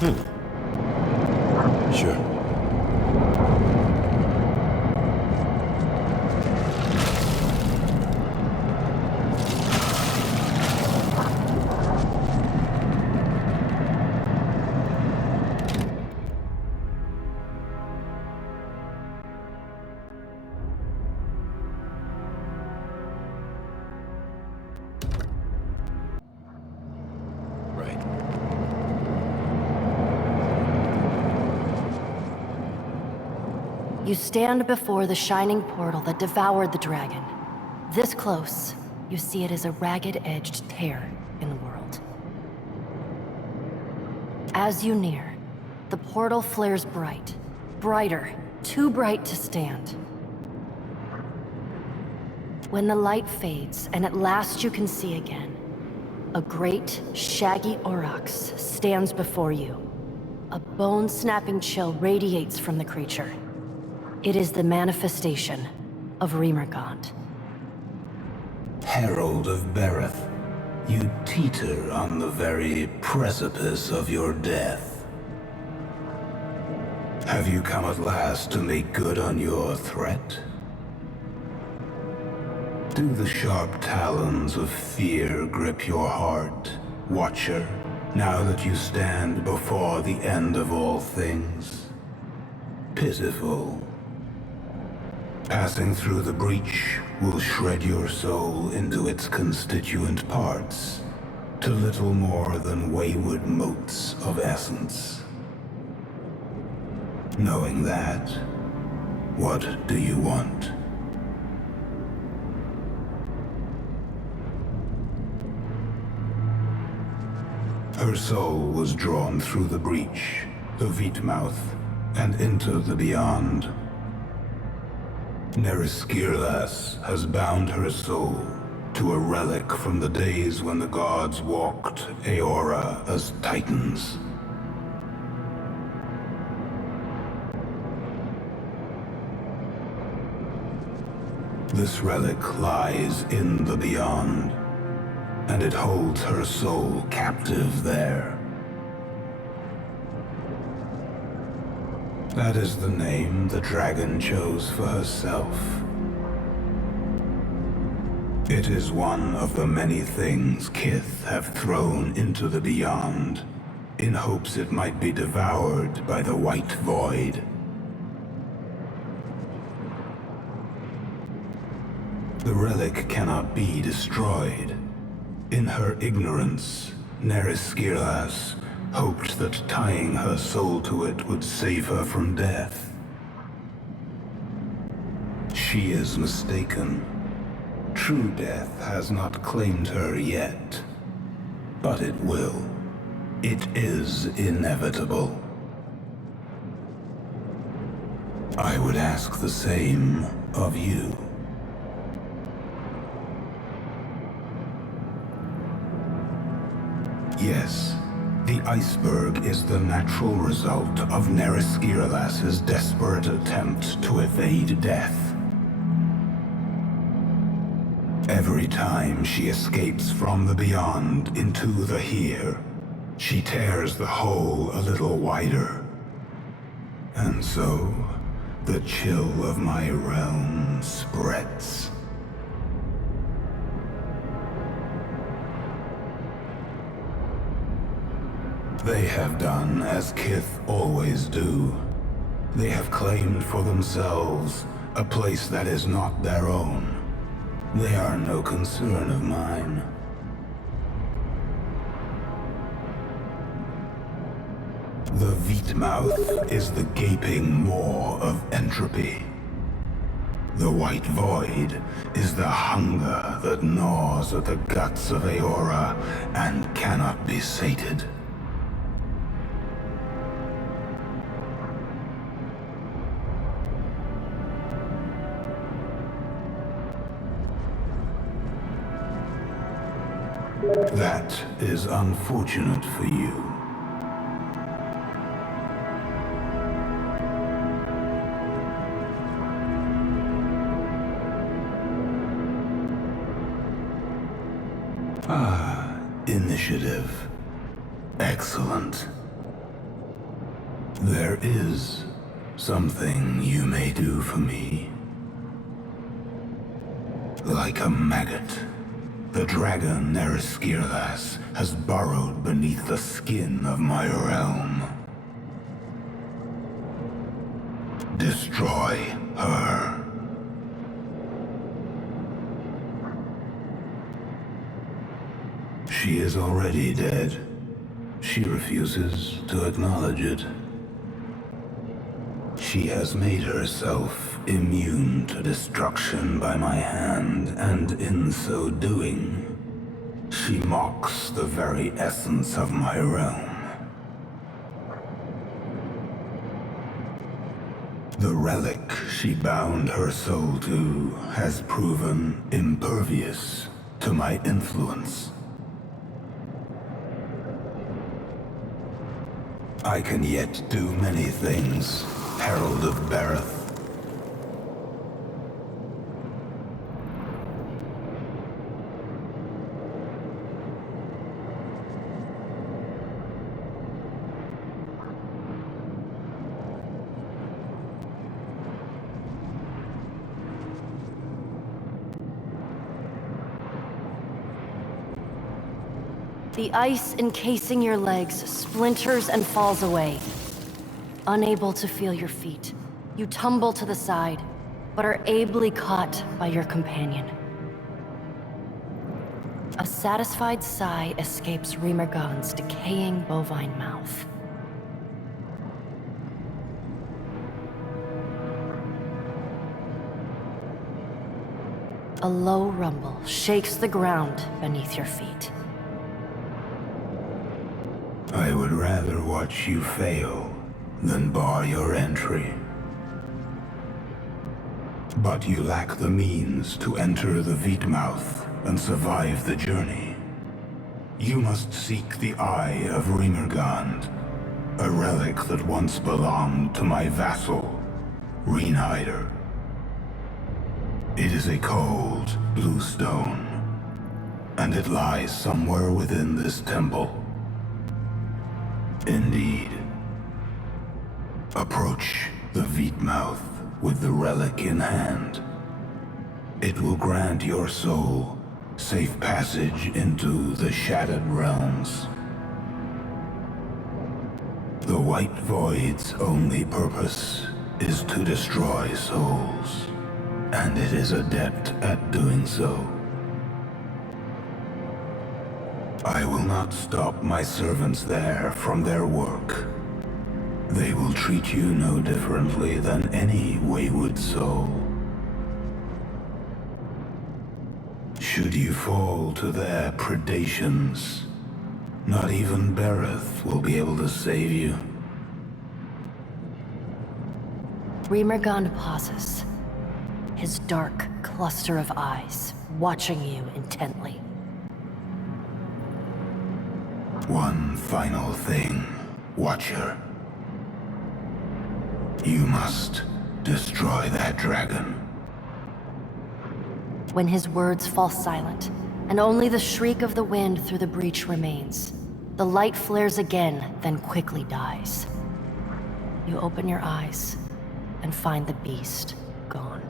Sure. You stand before the shining portal that devoured the dragon. This close, you see it as a ragged-edged tear in the world. As you near, the portal flares bright. Brighter, too bright to stand. When the light fades, and at last you can see again, a great, shaggy aurochs stands before you. A bone-snapping chill radiates from the creature. It is the manifestation of Remergant. Herald of Bereth, you teeter on the very precipice of your death. Have you come at last to make good on your threat? Do the sharp talons of fear grip your heart, Watcher, now that you stand before the end of all things? Pitiful. Passing through the breach will shred your soul into its constituent parts, to little more than wayward motes of essence. Knowing that, what do you want? Her soul was drawn through the breach, the Vitmouth, and into the beyond. Neriskirlas has bound her soul to a relic from the days when the gods walked Aora as titans. This relic lies in the beyond, and it holds her soul captive there. That is the name the dragon chose for herself. It is one of the many things Kith have thrown into the beyond, in hopes it might be devoured by the White Void. The relic cannot be destroyed. In her ignorance, Neriskirlas hoped that tying her soul to it would save her from death. She is mistaken. True death has not claimed her yet. But it will. It is inevitable. I would ask the same of you. Yes. The iceberg is the natural result of Neriskirlas' desperate attempt to evade death. Every time she escapes from the beyond into the here, she tears the hole a little wider. And so, the chill of my realm spreads. They have done as Kith always do. They have claimed for themselves a place that is not their own. They are no concern of mine. The Vitmouth is the gaping maw of entropy. The White Void is the hunger that gnaws at the guts of Aora and cannot be sated. That is unfortunate for you. Ah, initiative. Excellent. There is something you may do for me. Like a maggot, the dragon Neriskirlas has burrowed beneath the skin of my realm. Destroy her. She is already dead. She refuses to acknowledge it. She has made herself immune to destruction by my hand, and in so doing, she mocks the very essence of my realm. The relic she bound her soul to has proven impervious to my influence. I can yet do many things, Herald of Bareth. The ice encasing your legs splinters and falls away. Unable to feel your feet, you tumble to the side, but are ably caught by your companion. A satisfied sigh escapes Remergon's decaying bovine mouth. A low rumble shakes the ground beneath your feet. I would rather watch you fail than bar your entry. But you lack the means to enter the Veetmouth and survive the journey. You must seek the Eye of Remergond, a relic that once belonged to my vassal, Reinhider. It is a cold, blue stone, and it lies somewhere within this temple. Indeed. Approach the Veetmouth with the relic in hand. It will grant your soul safe passage into the Shattered Realms. The White Void's only purpose is to destroy souls, and it is adept at doing so. I will not stop my servants there from their work. They will treat you no differently than any wayward soul. Should you fall to their predations, not even Bareth will be able to save you. Remergon pauses, his dark cluster of eyes watching you intently. One final thing, Watcher. You must destroy that dragon. When his words fall silent, and only the shriek of the wind through the breach remains, the light flares again, then quickly dies. You open your eyes and find the beast gone.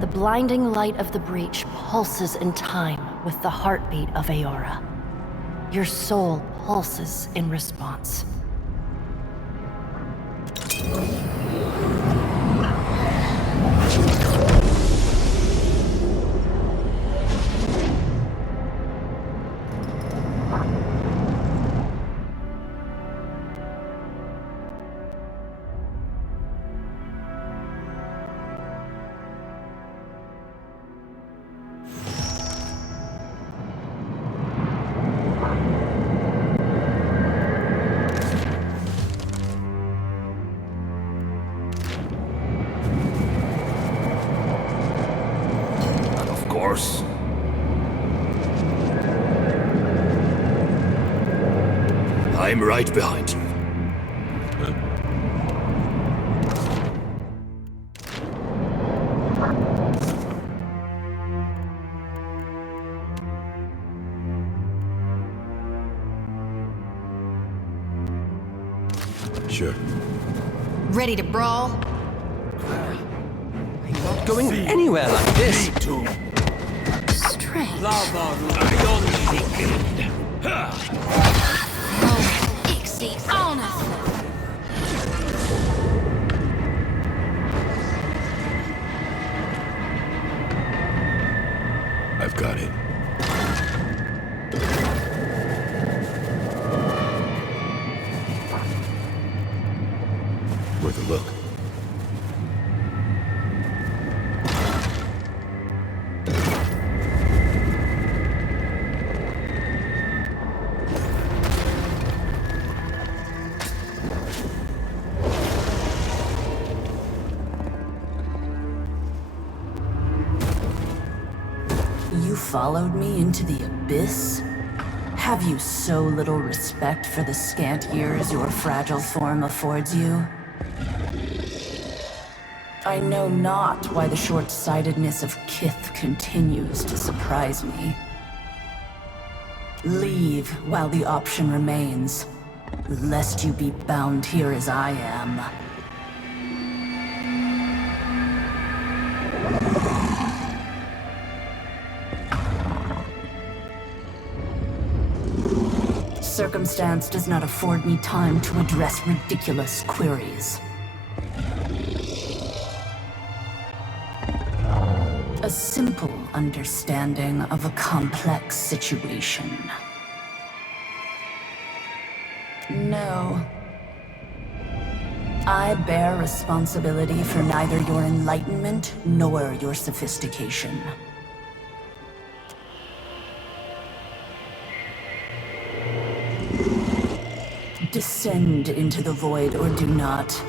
The blinding light of the breach pulses in time with the heartbeat of Aora. Your soul pulses in response. course. I'm right behind you. Sure. Ready to brawl? I'm not going anywhere like this. Strange. Ixie on us. I've got it. Worth a look. You followed me into the abyss? Have you so little respect for the scant years your fragile form affords you? I know not why the short-sightedness of Kith continues to surprise me. Leave while the option remains, lest you be bound here as I am. Circumstance does not afford me time to address ridiculous queries. A simple understanding of a complex situation. No. I bear responsibility for neither your enlightenment nor your sophistication. Descend into the void or do not.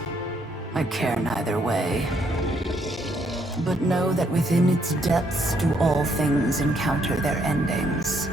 I care neither way. But know that within its depths do all things encounter their endings.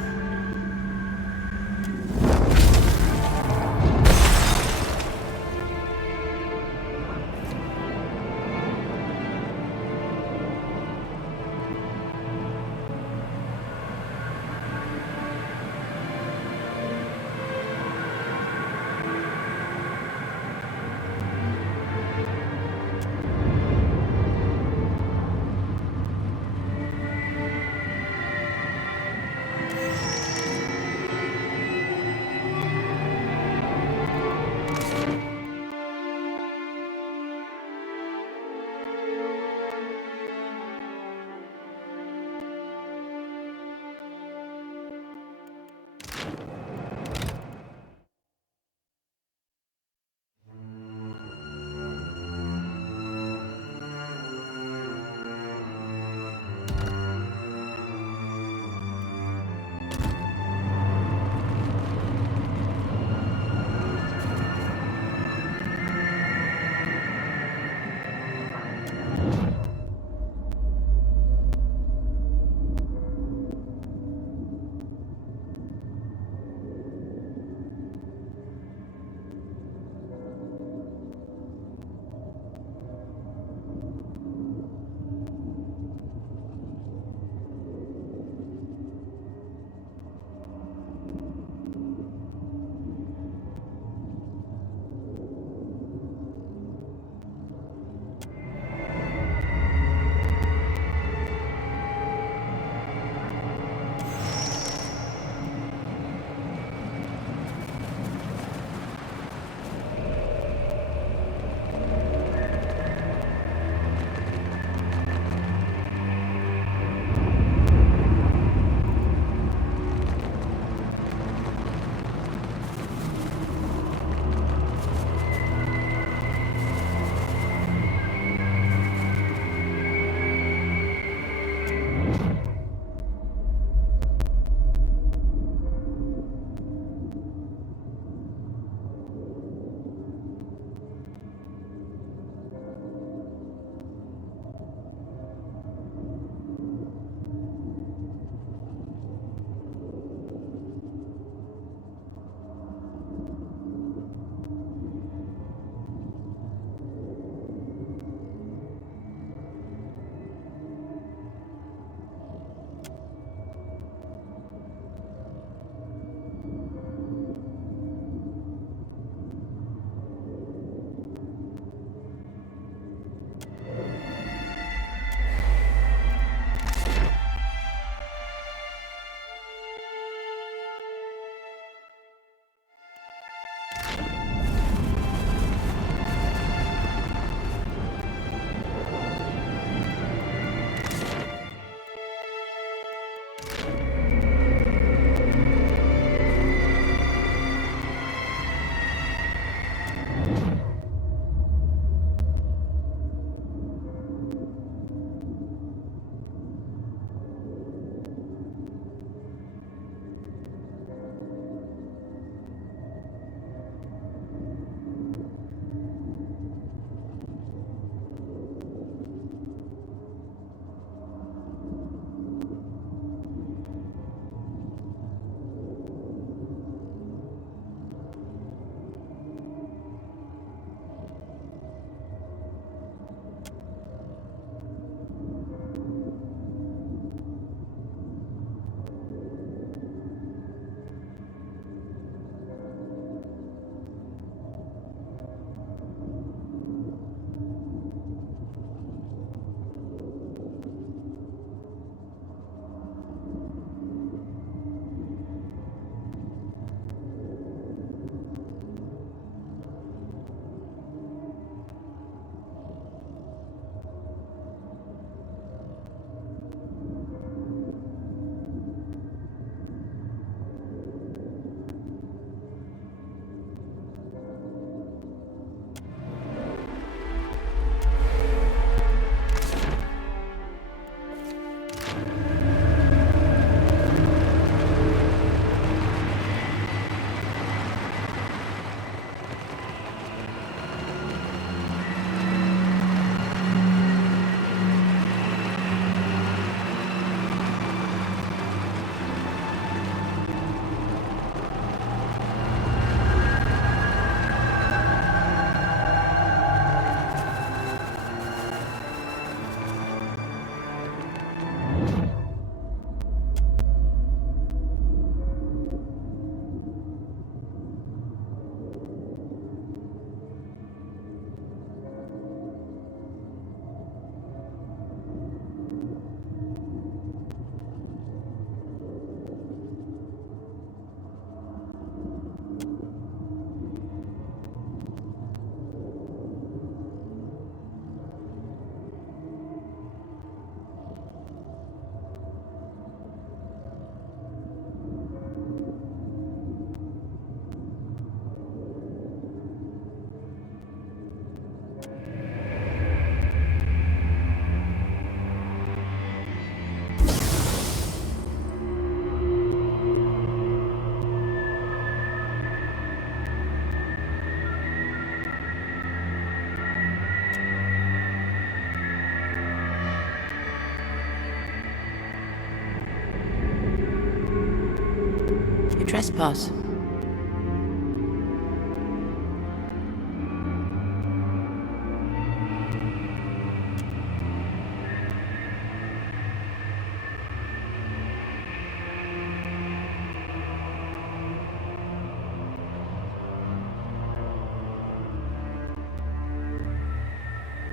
trespass.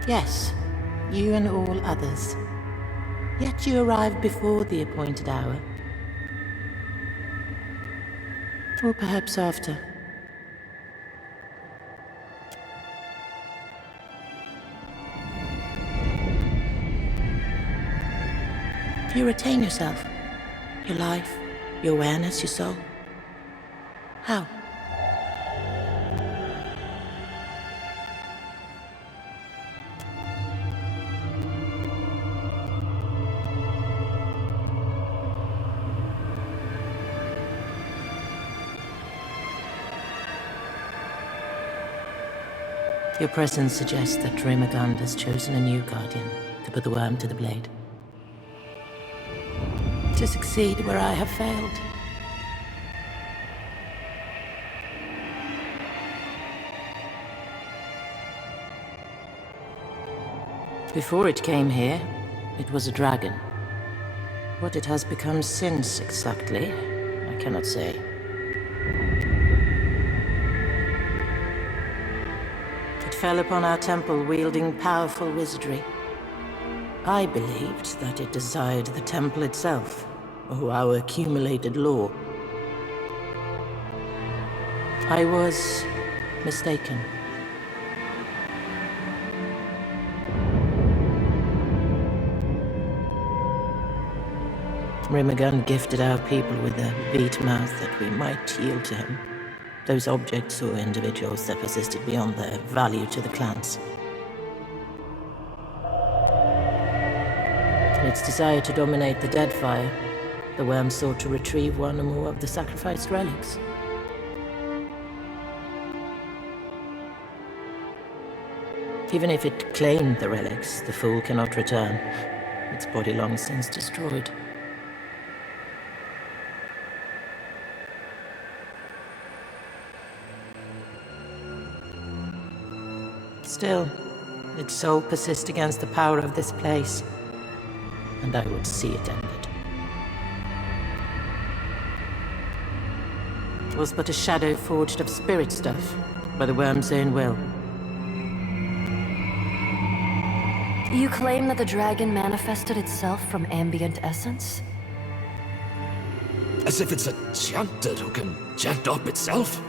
Yes, you and all others. Yet you arrived before the appointed hour. Or perhaps after. You retain yourself. Your life, your awareness, your soul. How? Your presence suggests that Remagand has chosen a new guardian to put the worm to the blade. To succeed where I have failed. Before it came here, it was a dragon. What it has become since, exactly, I cannot say. It fell upon our temple wielding powerful wizardry. I believed that it desired the temple itself, or our accumulated lore. I was mistaken. Rimagund gifted our people with a beat mouth that we might yield to him. Those objects or individuals that persisted beyond their value to the clans. In its desire to dominate the Deadfire, the worm sought to retrieve one or more of the sacrificed relics. Even if it claimed the relics, the fool cannot return. Its body long since destroyed. Still, its soul persists against the power of this place, and I would see it ended. It was but a shadow forged of spirit stuff, by the worm's own will. You claim that the dragon manifested itself from ambient essence? As if it's a chanter who can chant up itself?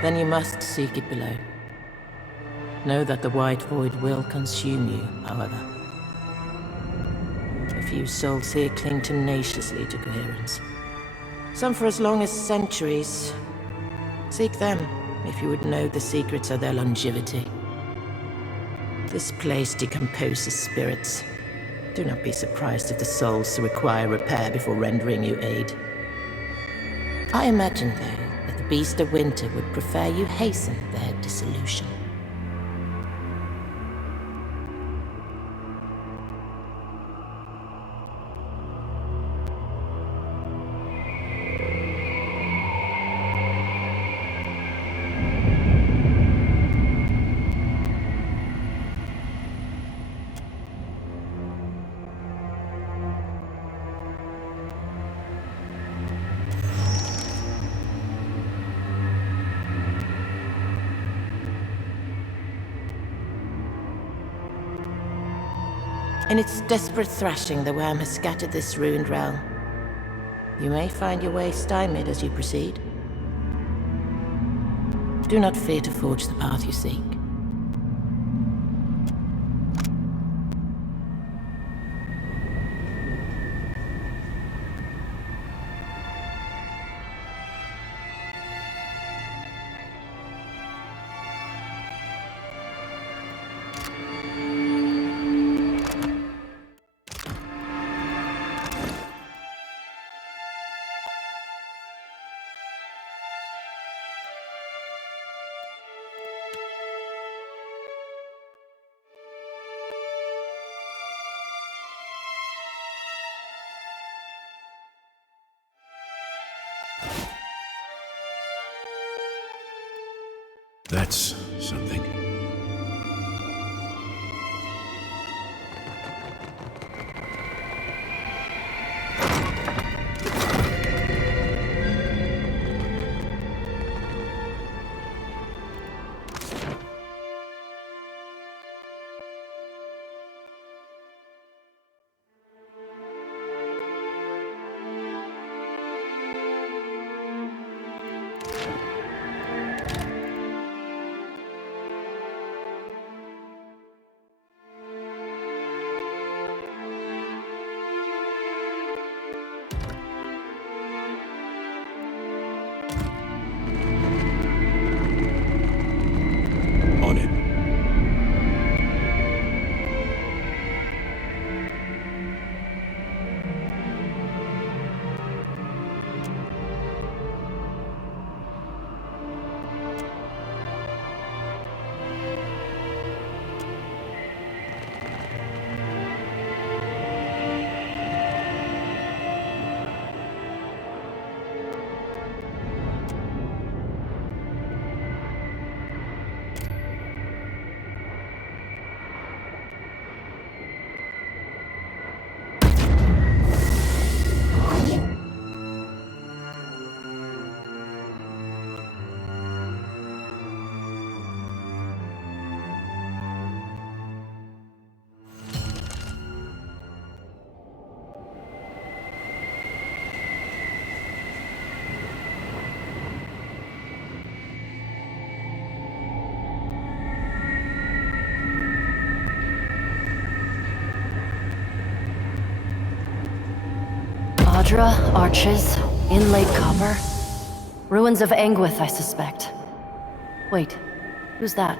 Then you must seek it below. Know that the white void will consume you, however. A few souls here cling tenaciously to coherence. Some for as long as centuries. Seek them, if you would know the secrets of their longevity. This place decomposes spirits. Do not be surprised if the souls require repair before rendering you aid. I imagine, though, that the Beast of Winter would prefer you hasten their dissolution. In its desperate thrashing, the worm has scattered this ruined realm. You may find your way stymied as you proceed. Do not fear to forge the path you seek. That's something. On it. Audra, arches, inlaid copper. Ruins of Anguith, I suspect. Wait, who's that?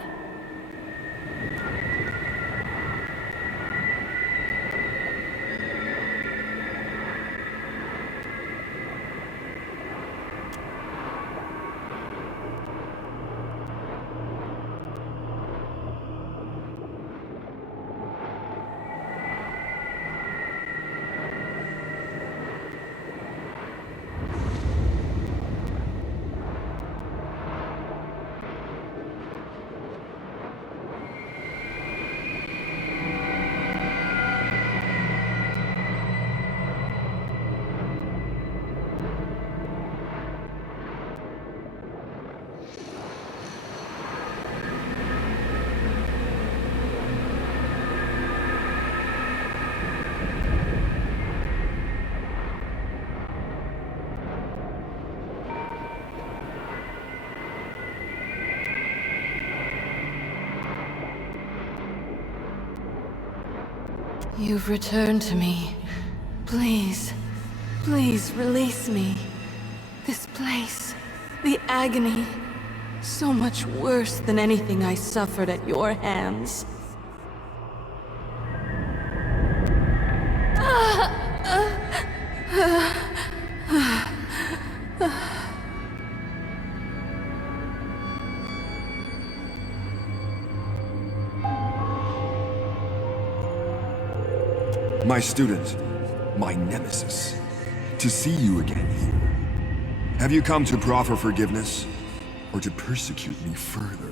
You've returned to me. Please, please release me. This place, the agony, so much worse than anything I suffered at your hands. My student, my nemesis, to see you again here. Have you come to proffer forgiveness, or to persecute me further?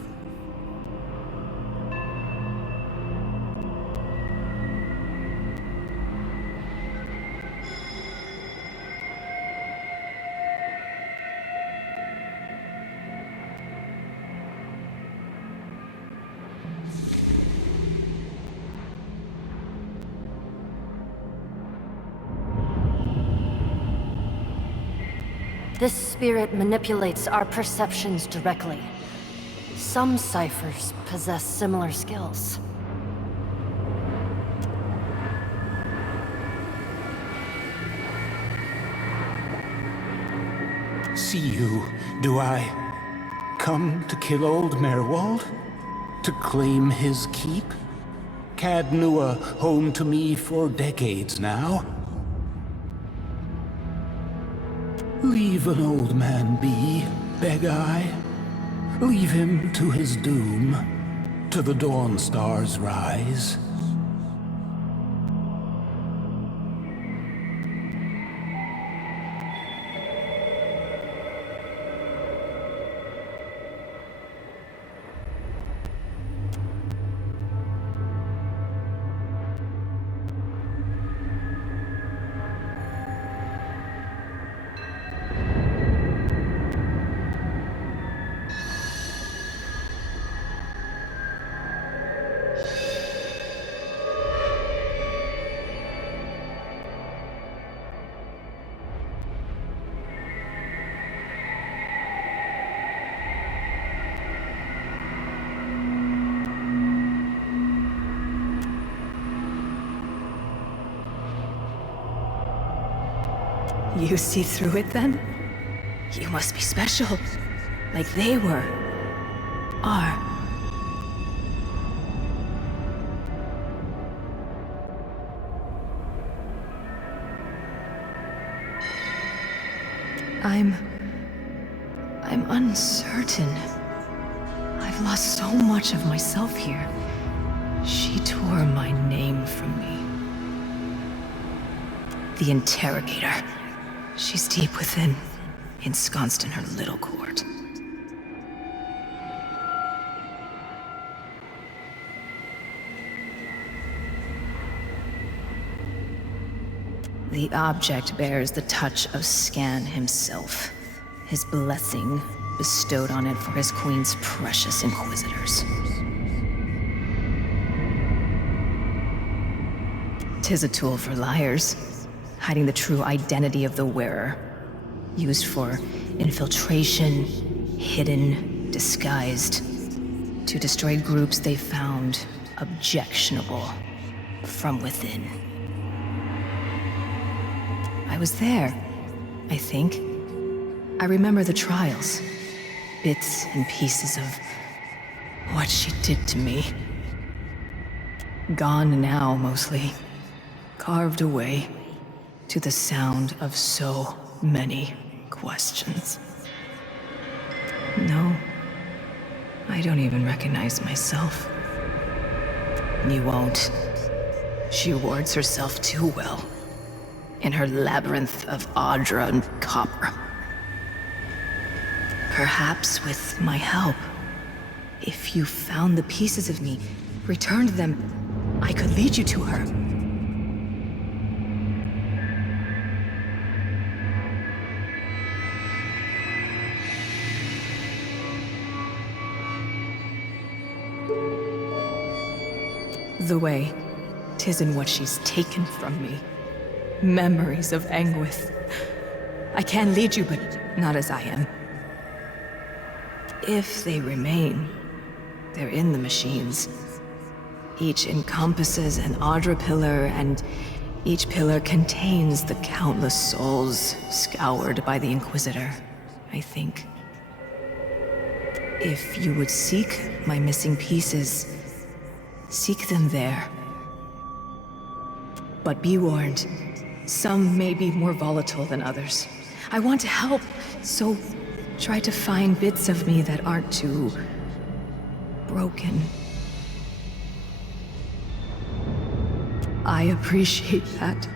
This spirit manipulates our perceptions directly. Some ciphers possess similar skills. See you, do I? Come to kill old Merwald? To claim his keep? Cad Nua home to me for decades now. Leave an old man be, beg I. Leave him to his doom, to the dawn star's rise. You see through it then? You must be special. Like they were. Are. I'm uncertain. I've lost so much of myself here. She tore my name from me. The Interrogator. She's deep within, ensconced in her little court. The object bears the touch of Scan himself, his blessing bestowed on it for his queen's precious inquisitors. 'Tis a tool for liars, hiding the true identity of the wearer, used for infiltration, hidden, disguised, to destroy groups they found objectionable from within. I was there, I think. I remember the trials, bits and pieces of what she did to me. Gone now, mostly. Carved away to the sound of so many questions. No, I don't even recognize myself. You won't. She wards herself too well. In her labyrinth of Audra and copper. Perhaps with my help, if you found the pieces of me, returned them, I could lead you to her. The way, 'tis in what she's taken from me. Memories of Anguith. I can lead you, but not as I am. If they remain, they're in the machines. Each encompasses an Audra pillar, and each pillar contains the countless souls scoured by the Inquisitor, I think. If you would seek my missing pieces, seek them there. But be warned, some may be more volatile than others. I want to help, so try to find bits of me that aren't too broken. I appreciate that.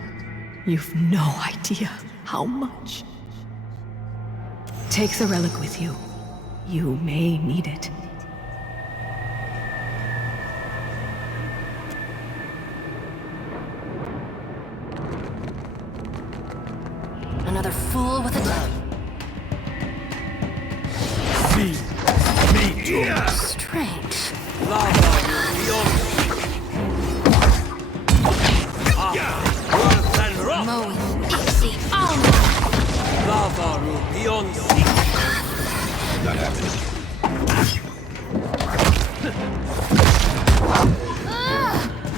You've no idea how much. Take the relic with you. You may need it. Another fool with a tongue. Strange. Mowing Ixie on. Not happening.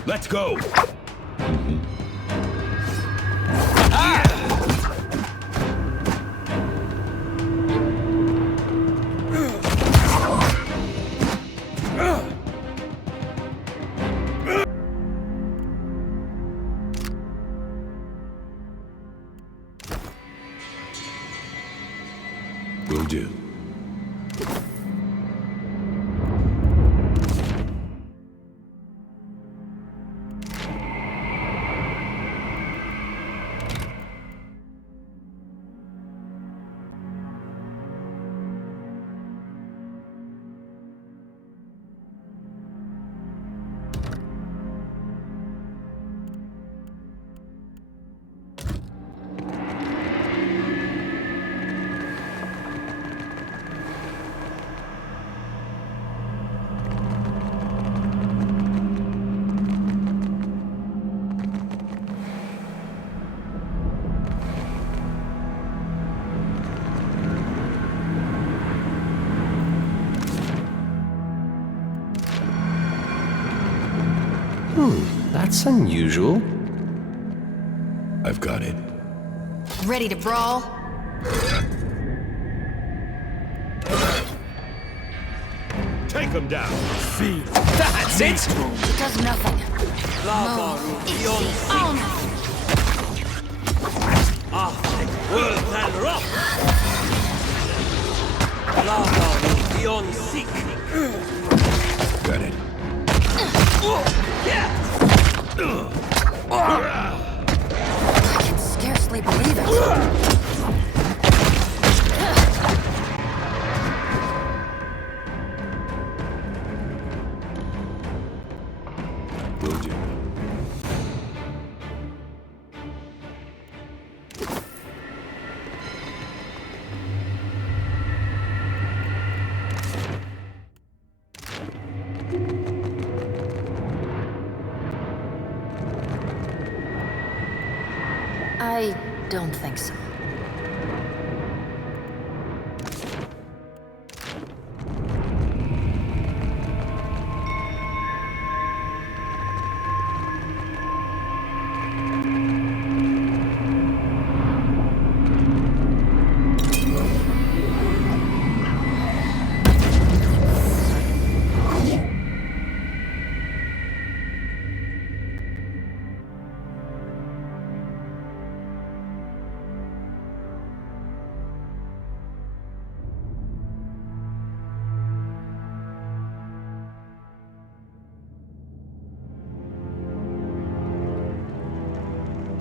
Let's go! Will do. That's unusual. I've got it. Ready to brawl? Take him down. Feed. That's it! Does nothing. Lava beyond On. world and rock. Lava beyond seek. Got it. I can scarcely believe it. Will do. I don't think so.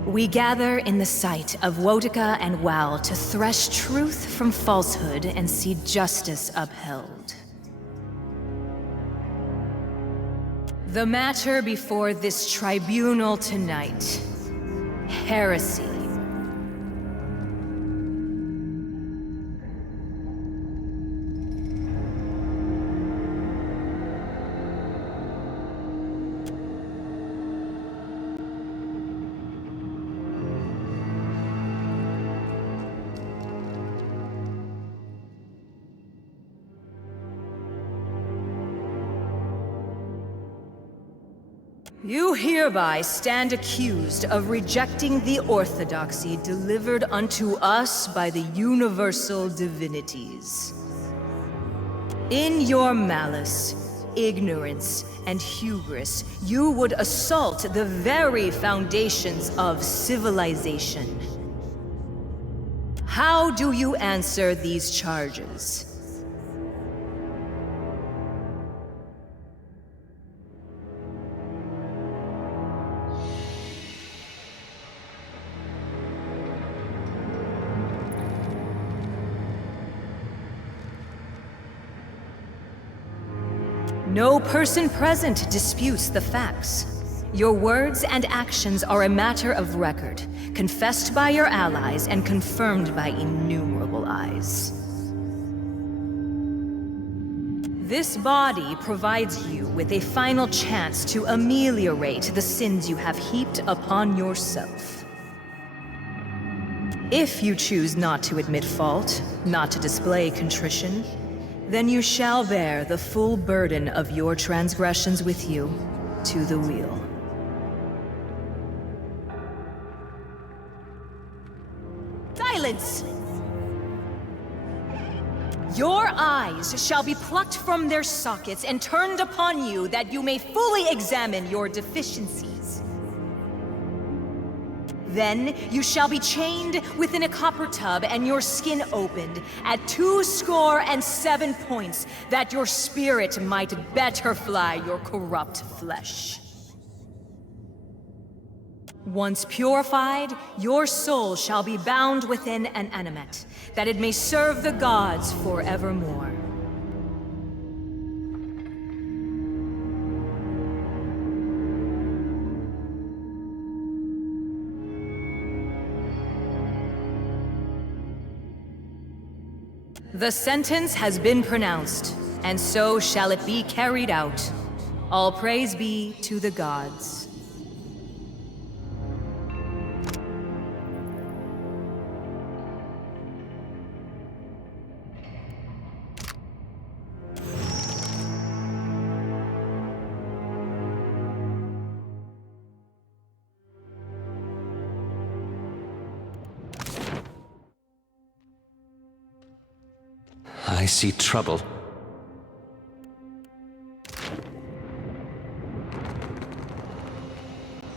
We gather in the sight of Wotica and Wal to thresh truth from falsehood and see justice upheld. The matter before this tribunal tonight: heresy. You hereby stand accused of rejecting the orthodoxy delivered unto us by the universal divinities. In your malice, ignorance, and hubris, you would assault the very foundations of civilization. How do you answer these charges? No person present disputes the facts. Your words and actions are a matter of record, confessed by your allies and confirmed by innumerable eyes. This body provides you with a final chance to ameliorate the sins you have heaped upon yourself. If you choose not to admit fault, not to display contrition, then you shall bear the full burden of your transgressions with you to the wheel. Silence! Your eyes shall be plucked from their sockets and turned upon you that you may fully examine your deficiencies. Then you shall be chained within a copper tub and your skin opened at 27 points, that your spirit might better fly your corrupt flesh. Once purified, your soul shall be bound within an animate, that it may serve the gods forevermore. The sentence has been pronounced, and so shall it be carried out. All praise be to the gods. see trouble.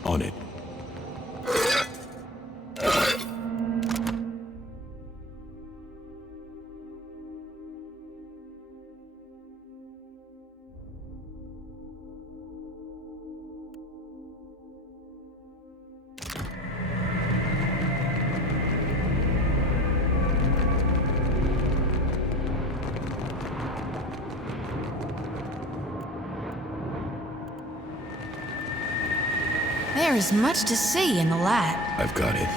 On it. There is much to see in the lab. I've got it.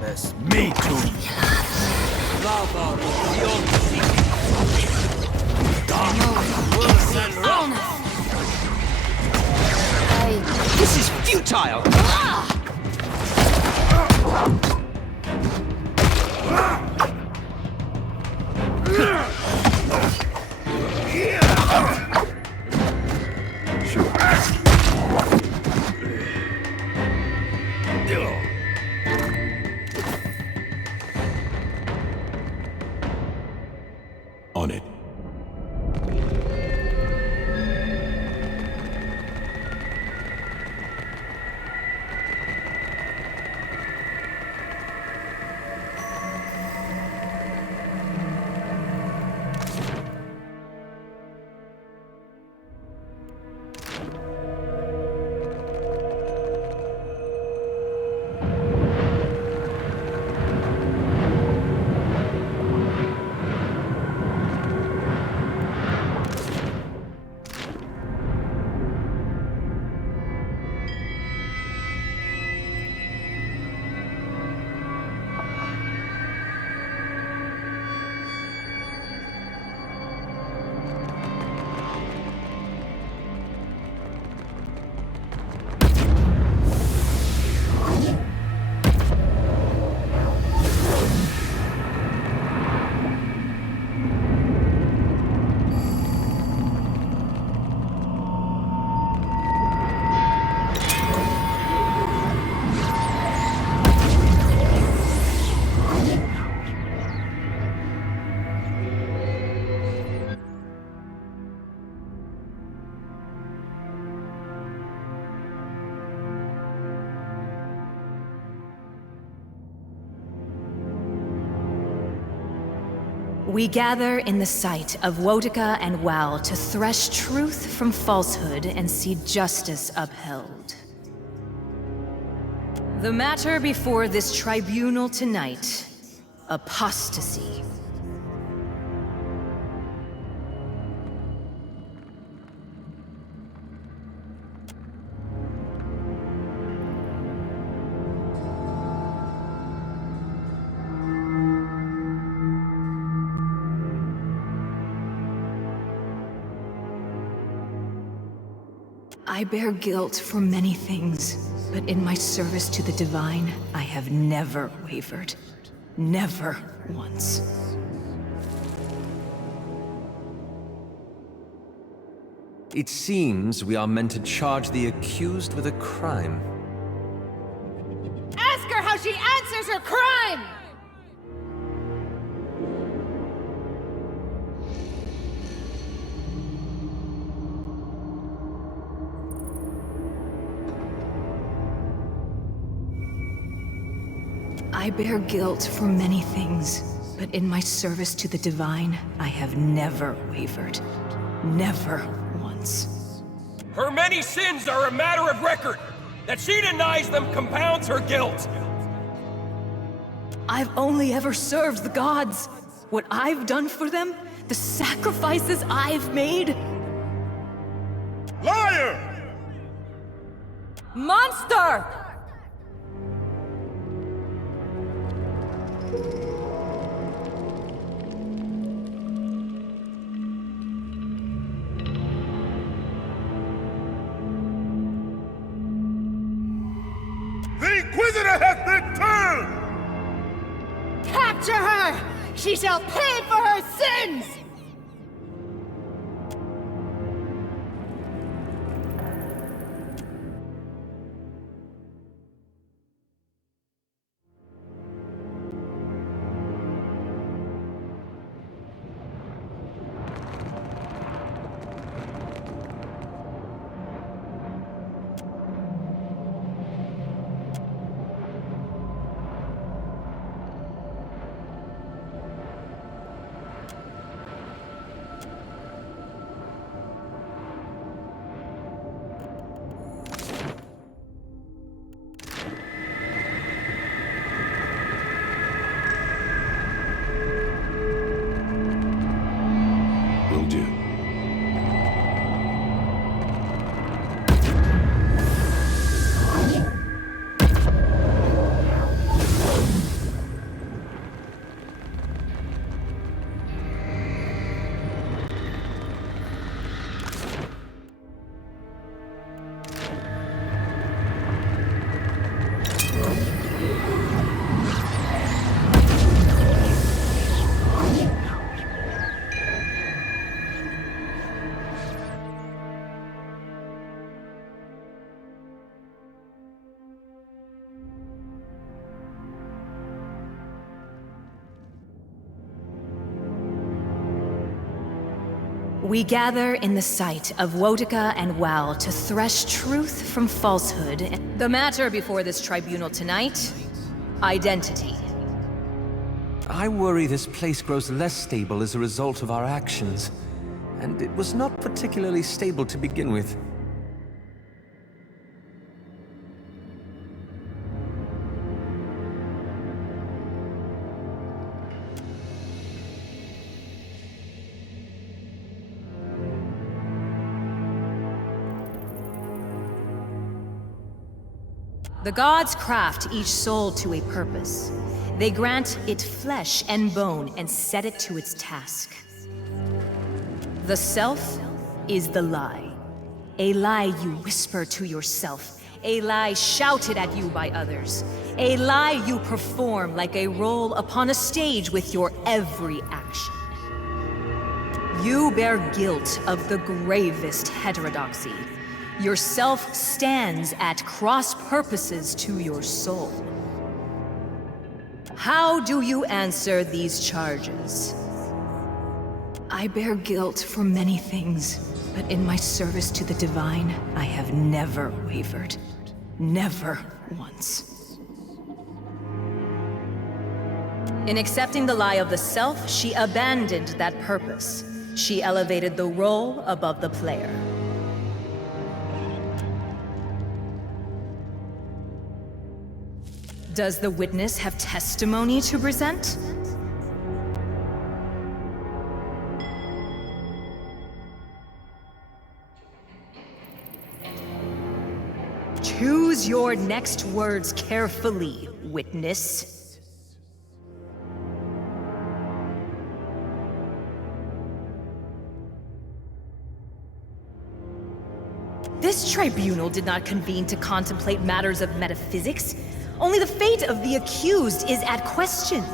That's me too. Lava beyond the sea. Dark, worse than rock. This is futile! On it. We gather in the sight of Wotica and Wal to thresh truth from falsehood and see justice upheld. The matter before this tribunal tonight: apostasy. I bear guilt for many things, but in my service to the Divine, I have never wavered. Never once. It seems we are meant to charge the accused with a crime. Ask her how she answers her crime! I bear guilt for many things, but in my service to the Divine, I have never wavered. Never once. Her many sins are a matter of record. That she denies them compounds her guilt. I've only ever served the gods. What I've done for them, the sacrifices I've made. Liar! Monster! The Inquisitor has been turned! Capture her! She shall pay for her sins! Will do. We gather in the sight of Wotica and Wal to thresh truth from falsehood. The matter before this tribunal tonight, identity. I worry this place grows less stable as a result of our actions. And it was not particularly stable to begin with. The gods craft each soul to a purpose. They grant it flesh and bone and set it to its task. The self is the lie. A lie you whisper to yourself. A lie shouted at you by others. A lie you perform like a role upon a stage with your every action. You bear guilt of the gravest heterodoxy. Your self stands at cross purposes to your soul. How do you answer these charges? I bear guilt for many things, but in my service to the Divine, I have never wavered. Never once. In accepting the lie of the self, she abandoned that purpose. She elevated the role above the player. Does the witness have testimony to present? Choose your next words carefully, witness. This tribunal did not convene to contemplate matters of metaphysics. Only the fate of the accused is at question.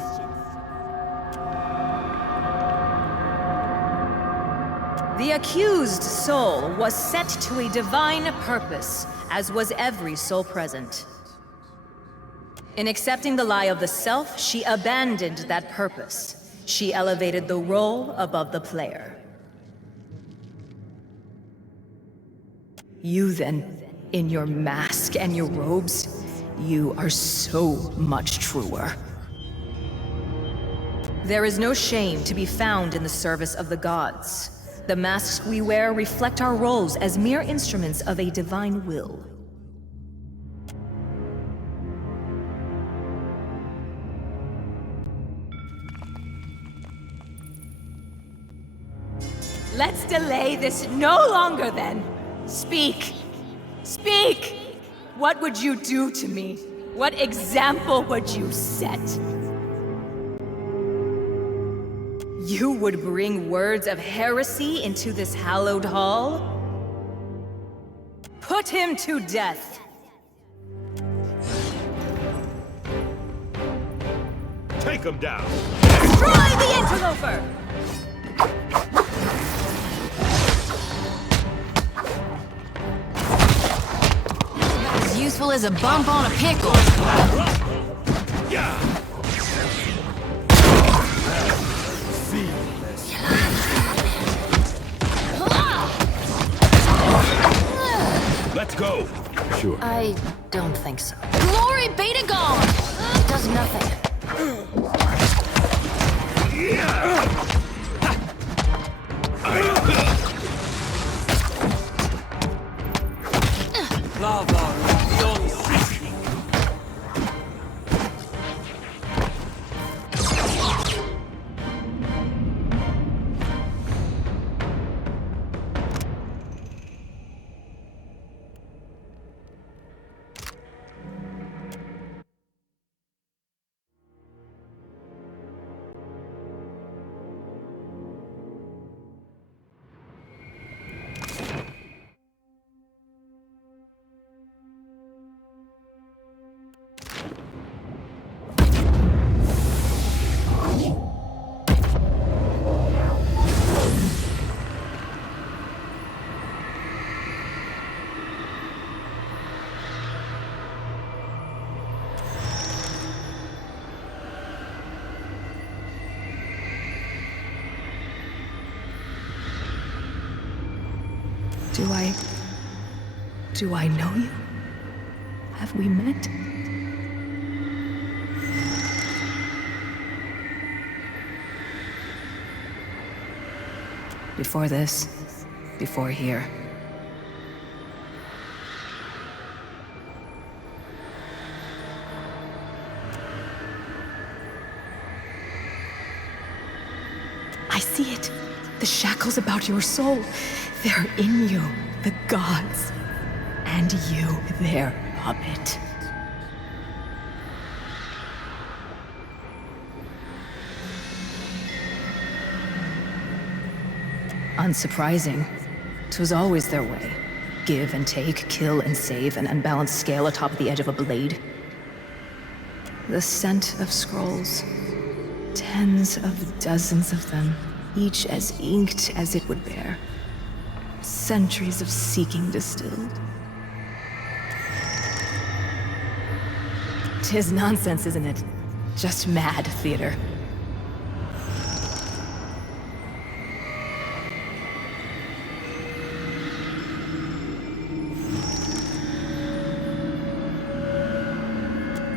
The accused soul was set to a divine purpose, as was every soul present. In accepting the lie of the self, she abandoned that purpose. She elevated the role above the player. You then, in your mask and your robes, you are so much truer. There is no shame to be found in the service of the gods. The masks we wear reflect our roles as mere instruments of a divine will. Let's delay this no longer then. Speak. Speak! What would you do to me? What example would you set? You would bring words of heresy into this hallowed hall? Put him to death! Take him down! Destroy the interloper! As useful as a bump on a pickle. Yeah! Let's go! Sure. I don't think so. Glory be to God! It does nothing. Do I know you? Have we met? Before this, before here. I see it. The shackles about your soul. They're in you, the gods. And you, their puppet. Unsurprising. 'Twas always their way. Give and take, kill and save, an unbalanced scale atop the edge of a blade. The scent of scrolls. Tens of dozens of them, each as inked as it would bear. Centuries of seeking distilled. 'Tis nonsense, isn't it? Just mad theater.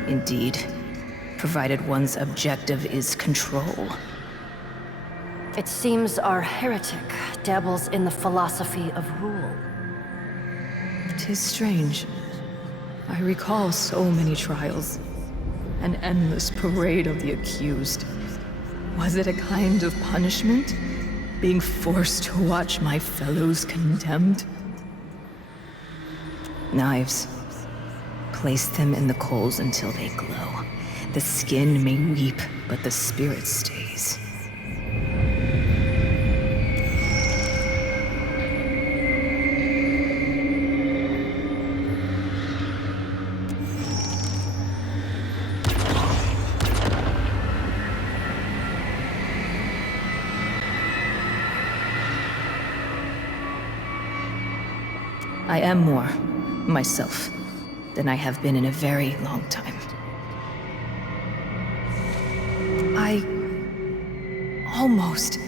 Indeed, provided one's objective is control. It seems our heretic dabbles in the philosophy of rule. 'Tis strange. I recall so many trials. An endless parade of the accused. Was it a kind of punishment? Being forced to watch my fellows condemned? Knives. Place them in the coals until they glow. The skin may weep, but the spirit stays. I am more myself than I have been in a very long time. Almost.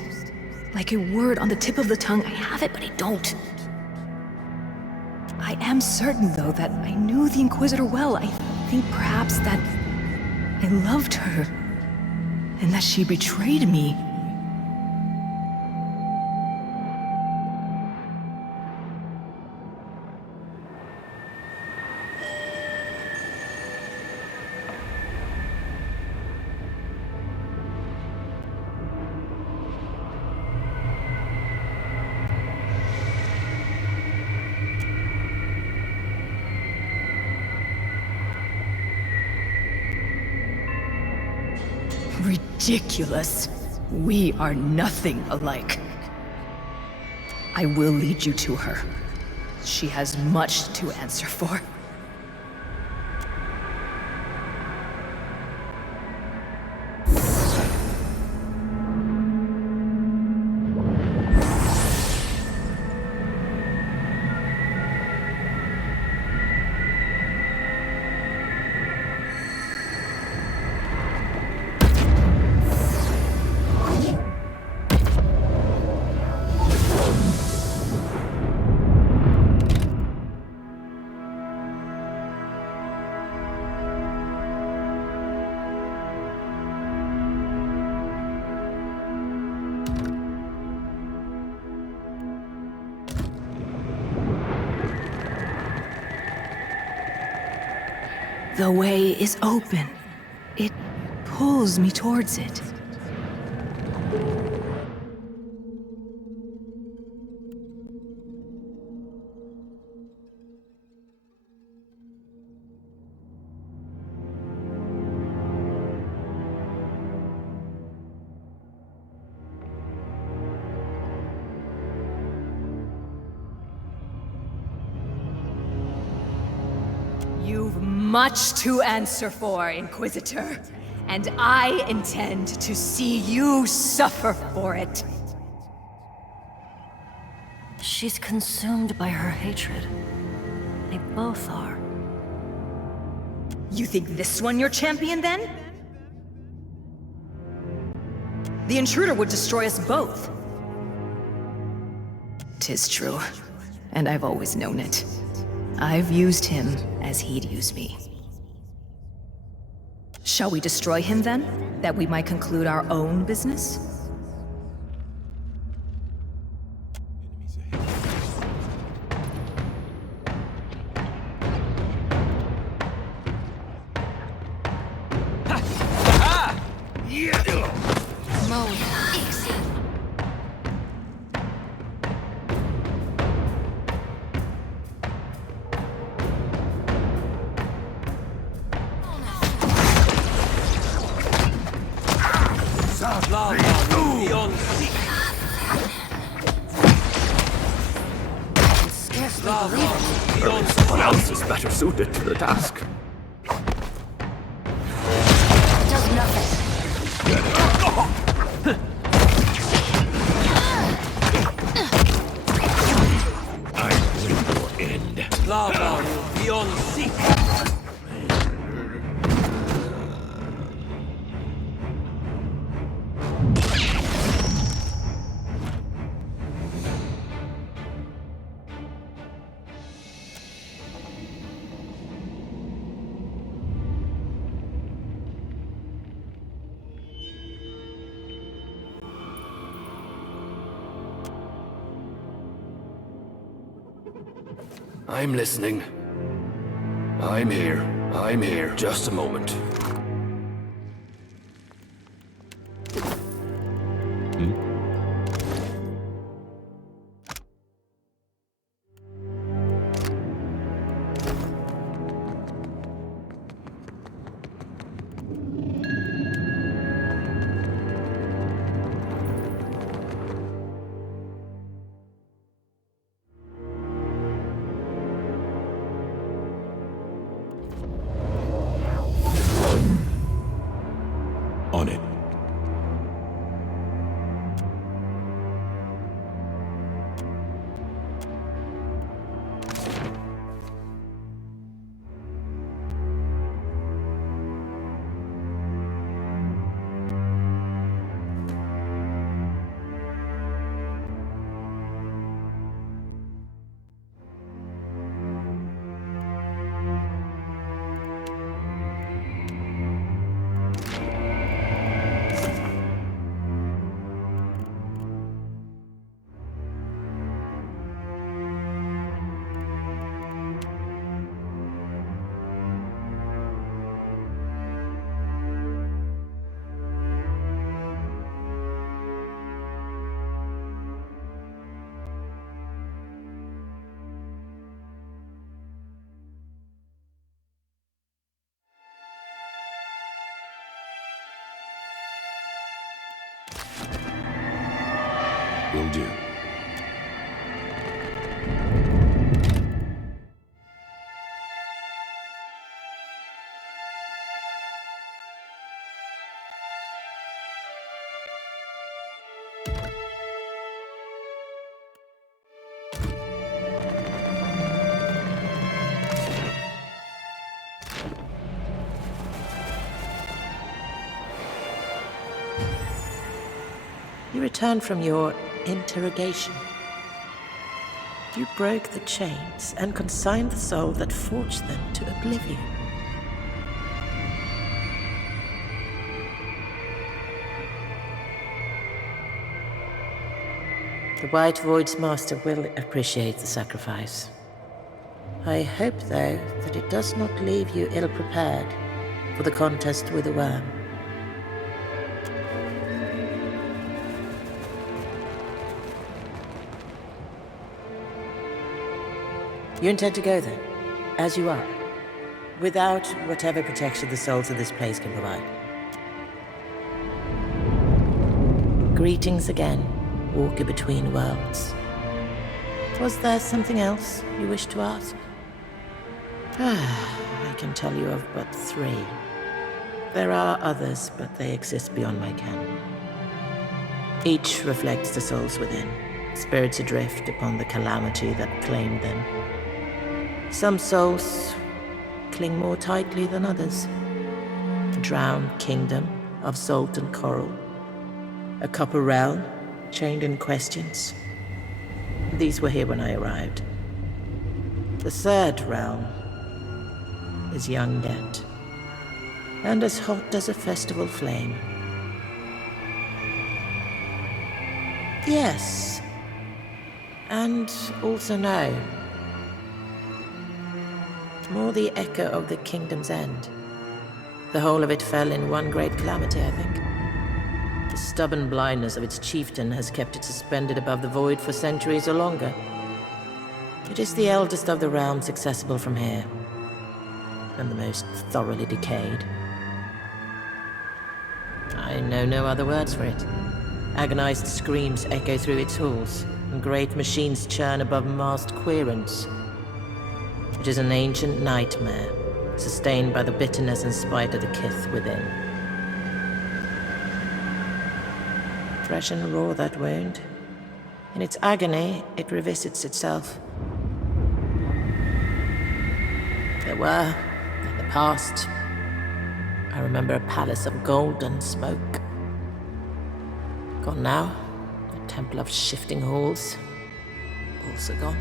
Like a word on the tip of the tongue. I have it, but I don't. I am certain, though, that I knew the Inquisitor well. I think perhaps that I loved her. and that she betrayed me. Ridiculous. We are nothing alike. I will lead you to her. She has much to answer for. The way is open. It pulls me towards it. You've much to answer for, Inquisitor, and I intend to see you suffer for it. She's consumed by her hatred. They both are. You think this one your champion, then? The intruder would destroy us both. 'Tis true, and I've always known it. I've used him as he'd use me. Shall we destroy him then, that we might conclude our own business? Someone else is better suited to the task. It does nothing. I bring your end. Lava beyond seek. I'm listening. I'm here. I'm here. Just a moment. do. You returned from your interrogation. You broke the chains and consigned the soul that forged them to oblivion. The White Void's master will appreciate the sacrifice. I hope, though, that it does not leave you ill-prepared for the contest with the worm. You intend to go then, as you are, without whatever protection the souls of this place can provide. Greetings again, walker between worlds. Was there something else you wished to ask? I can tell you of but 3. There are others, but they exist beyond my ken. Each reflects the souls within, spirits adrift upon the calamity that claimed them. Some souls cling more tightly than others. A drowned kingdom of salt and coral. A copper realm chained in questions. These were here when I arrived. The 3rd realm is young yet, and as hot as a festival flame. Yes, and also no. More the echo of the kingdom's end. The whole of it fell in one great calamity, I think. The stubborn blindness of its chieftain has kept it suspended above the void for centuries or longer. It is the eldest of the realms accessible from here, and the most thoroughly decayed. I know no other words for it. Agonized screams echo through its halls, and great machines churn above massed querents. It is an ancient nightmare, sustained by the bitterness and spite of the kith within. Fresh and raw, that wound. In its agony, it revisits itself. There were, in the past, I remember a palace of gold and smoke. Gone now, a temple of shifting halls, also gone.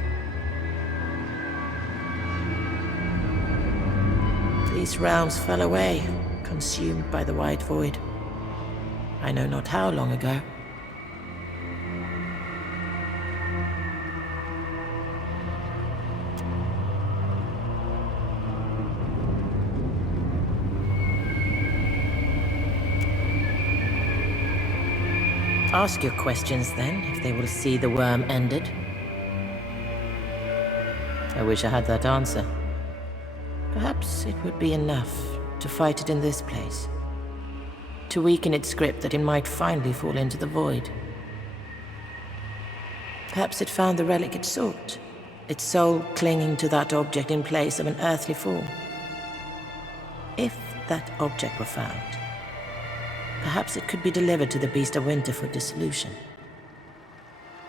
These realms fell away, consumed by the White Void. I know not how long ago. Ask your questions then, if they will see the worm ended. I wish I had that answer. Perhaps it would be enough to fight it in this place. To weaken its grip that it might finally fall into the void. Perhaps it found the relic it sought, its soul clinging to that object in place of an earthly form. If that object were found, perhaps it could be delivered to the Beast of Winter for dissolution.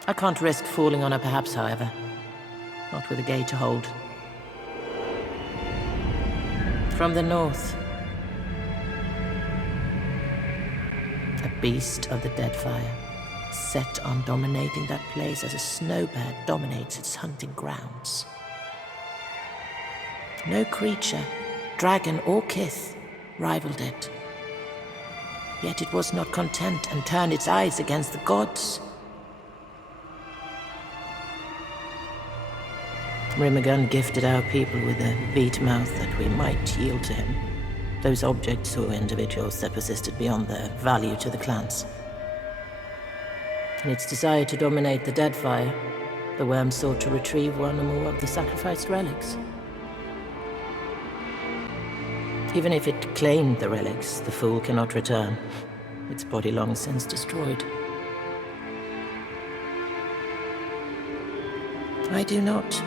I can't risk falling on a perhaps, however. Not with a gate to hold. From the north, a beast of the Deadfire, set on dominating that place as a snowbird dominates its hunting grounds. No creature, dragon or kith, rivaled it. Yet it was not content and turned its eyes against the gods. Rimmergun gifted our people with a beat mouth that we might yield to him. Those objects or individuals that persisted beyond their value to the clans. In its desire to dominate the Deadfire, the worm sought to retrieve one or more of the sacrificed relics. Even if it claimed the relics, the fool cannot return. Its body long since destroyed. I do not.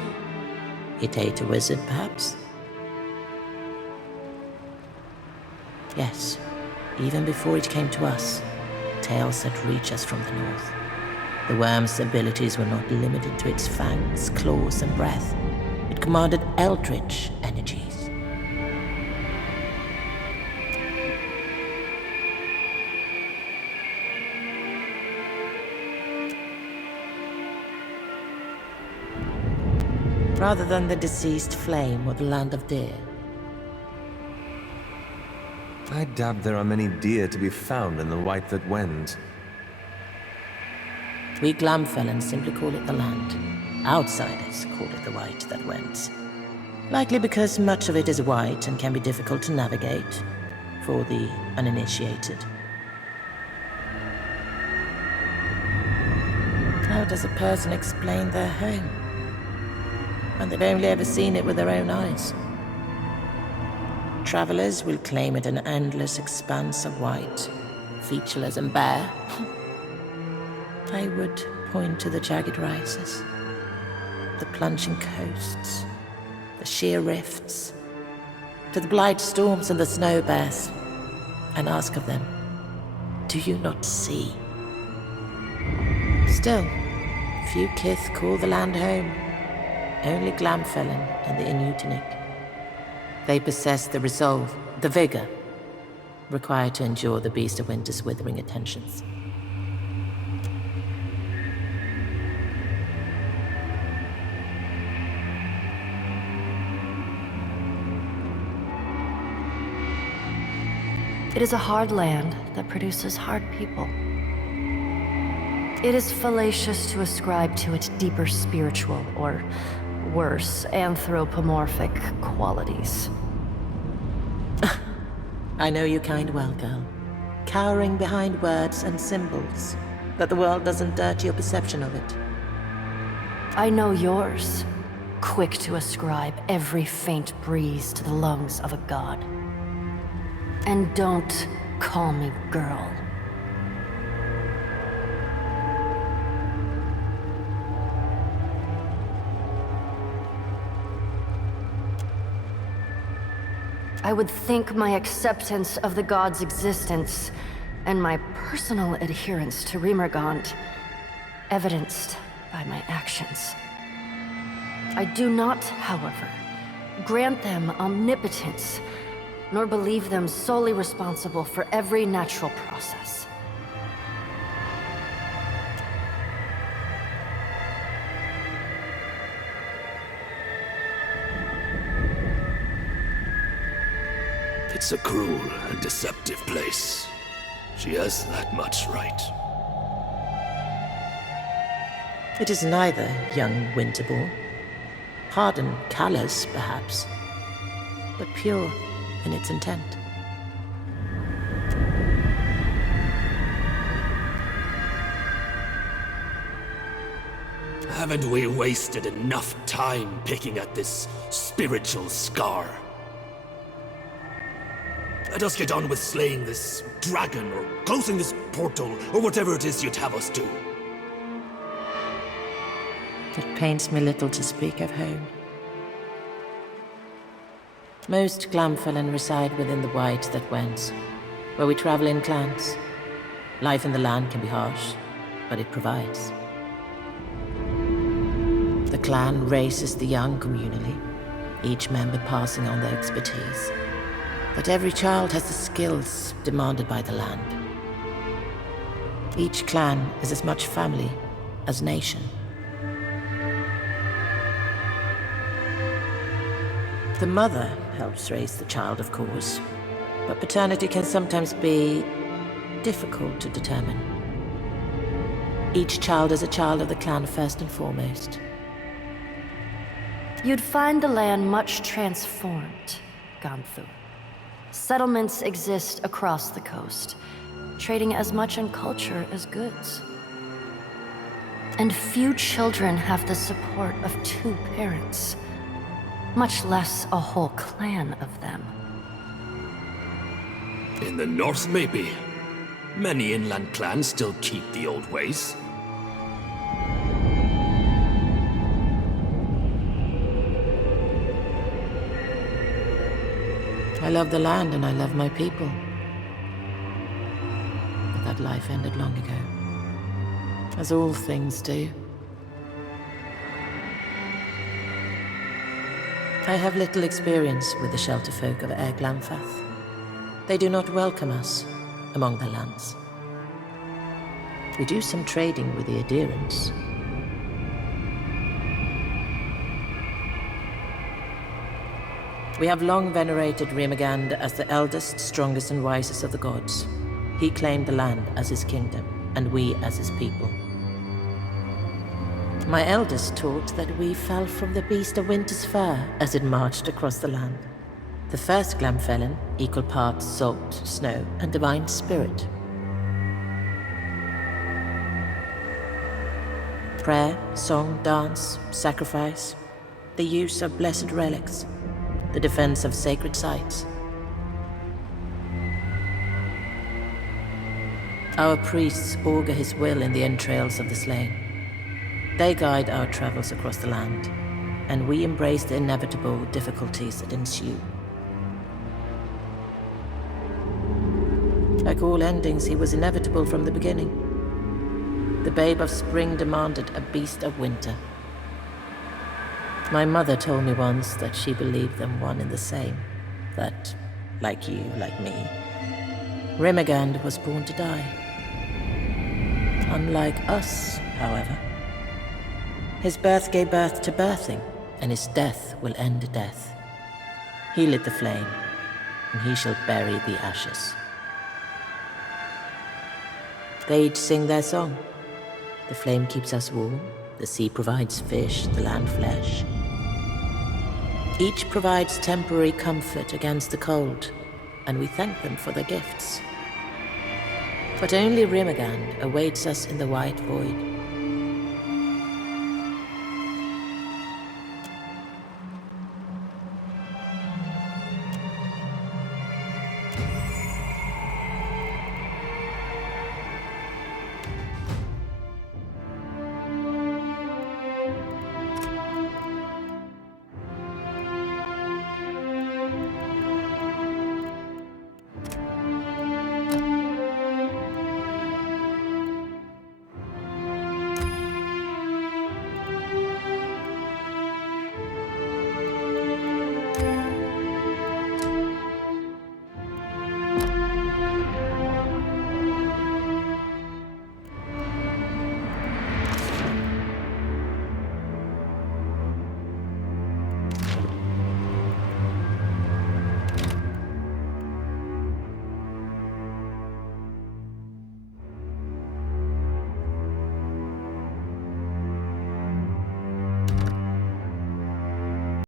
It ate a wizard, perhaps? Yes, even before it came to us, tales had reached us from the north. The worm's abilities were not limited to its fangs, claws, and breath. It commanded eldritch energies. Rather than the deceased flame or the land of deer. I doubt there are many deer to be found in the White That Wends. We Glamfellan simply call it the land. Outsiders call it the White That Wends. Likely because much of it is white and can be difficult to navigate for the uninitiated. How does a person explain their home when they've only ever seen it with their own eyes? Travelers will claim it an endless expanse of white, featureless and bare. I would point to the jagged rises, the plunging coasts, the sheer rifts, to the blight storms and the snow bears, and ask of them, do you not see? Still, few kith call the land home. Only Glamfellan and the Inutinic. They possess the resolve, the vigor, required to endure the Beast of Winter's withering attentions. It is a hard land that produces hard people. It is fallacious to ascribe to it deeper spiritual, or worse, anthropomorphic qualities. I know you kind well, girl. Cowering behind words and symbols, that the world doesn't dirt your perception of it. I know yours. Quick to ascribe every faint breeze to the lungs of a god. And don't call me girl. I would think my acceptance of the god's existence and my personal adherence to Remergant evidenced by my actions. I do not, however, grant them omnipotence, nor believe them solely responsible for every natural process. It's a cruel and deceptive place. She has that much right. It is neither, young Winterborn. Hard and callous, perhaps, but pure in its intent. Haven't we wasted enough time picking at this spiritual scar? Let us get on with slaying this dragon, or closing this portal, or whatever it is you'd have us do. It pains me little to speak of home. Most Glamfellan reside within the White That Wends, where we travel in clans. Life in the land can be harsh, but it provides. The clan raises the young communally, each member passing on their expertise. But every child has the skills demanded by the land. Each clan is as much family as nation. The mother helps raise the child, of course, but paternity can sometimes be difficult to determine. Each child is a child of the clan first and foremost. You'd find the land much transformed, Ganthu. Settlements exist across the coast, trading as much in culture as goods. And few children have the support of 2 parents, much less a whole clan of them. In the north, maybe. Many inland clans still keep the old ways. I love the land and I love my people. But that life ended long ago. As all things do. I have little experience with the shelter folk of Glamfath. They do not welcome us among the lands. We do some trading with the adherents. We have long venerated Rimagand as the eldest, strongest, and wisest of the gods. He claimed the land as his kingdom, and we as his people. My elders taught that we fell from the beast of winter's fur as it marched across the land. The first Glamfelin, equal parts salt, snow, and divine spirit. Prayer, song, dance, sacrifice, the use of blessed relics, the defense of sacred sites. Our priests augur his will in the entrails of the slain. They guide our travels across the land, and we embrace the inevitable difficulties that ensue. Like all endings, he was inevitable from the beginning. The babe of spring demanded a beast of winter. My mother told me once that she believed them one and the same. That, like you, like me, Rimagand was born to die. Unlike us, however. His birth gave birth to birthing, and his death will end death. He lit the flame, and he shall bury the ashes. They each sing their song. The flame keeps us warm, the sea provides fish, the land flesh. Each provides temporary comfort against the cold, and we thank them for their gifts. But only Rimagand awaits us in the white void.